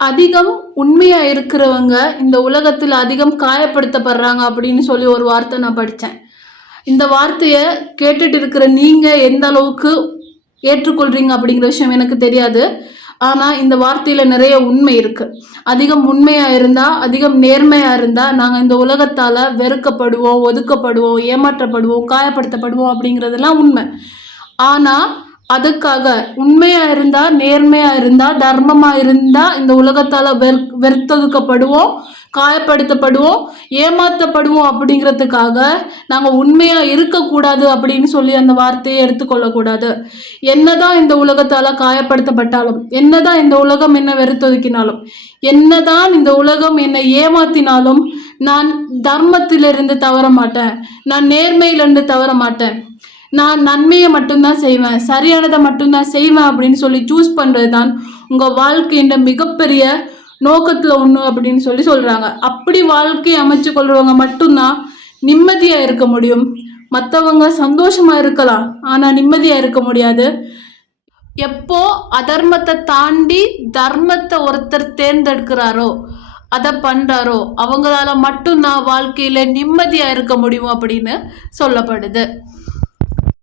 அதிகம் உண்மையா இருக்கிறவங்க இந்த உலகத்தில் அதிகம் காயப்படுத்தப்படுறாங்க அப்படின்னு சொல்லி ஒரு வார்த்தை நான் படித்தேன். இந்த வார்த்தையை கேட்டுட்டு இருக்கிற நீங்க எந்த அளவுக்கு ஏற்றுக்கொள்றீங்க அப்படிங்கிற விஷயம் எனக்கு தெரியாது. ஆனா இந்த வார்த்தையில நிறைய உண்மை இருக்கு. அதிகம் உண்மையா இருந்தா, அதிகம் நேர்மையா இருந்தா, நாங்க இந்த உலகத்தால வெறுக்கப்படுவோம், ஒதுக்கப்படுவோம், ஏமாற்றப்படுவோம், காயப்படுத்தப்படுவோம் அப்படிங்கிறதெல்லாம் உண்மை. ஆனா அதுக்காக உண்மையா இருந்தா, நேர்மையா இருந்தா, தர்மமா இருந்தா இந்த உலகத்தால வெறுத்தொதுக்கப்படுவோம், காயப்படுத்தப்படுவோம், ஏமாத்தப்படுவோம் அப்படிங்கிறதுக்காக நாங்க உண்மையா இருக்கக்கூடாது அப்படின்னு சொல்லி அந்த வார்த்தையை எடுத்துக்கொள்ளக்கூடாது. என்னதான் இந்த உலகத்தால காயப்படுத்தப்பட்டாலும், என்னதான் இந்த உலகம் என்ன வெறுத்தொதுக்கினாலும், என்னதான் இந்த உலகம் என்னை ஏமாத்தினாலும், நான் தர்மத்திலிருந்து தவற மாட்டேன், நான் நேர்மையிலிருந்து தவற மாட்டேன், நான் நன்மையை மட்டும்தான் செய்வேன், சரியானதை மட்டும்தான் செய்வேன் அப்படின்னு சொல்லி சூஸ் பண்றது தான் உங்க வாழ்க்கையின் மிகப்பெரிய நோக்கத்துல ஒண்ணு அப்படின்னு சொல்லி சொல்றாங்க. அப்படி வாழ்க்கையை அமைச்சு கொள்றவங்க மட்டும்தான் நிம்மதியா இருக்க முடியும். மற்றவங்க சந்தோஷமா இருக்கலாம், ஆனா நிம்மதியா இருக்க முடியாது. எப்போ அதர்மத்தை தாண்டி தர்மத்தை ஒருத்தர் தேர்ந்தெடுக்கிறாரோ, அதை பண்றாரோ, அவங்களால மட்டும்தான் வாழ்க்கையில நிம்மதியா இருக்க முடியும் அப்படின்னு சொல்லப்படுது.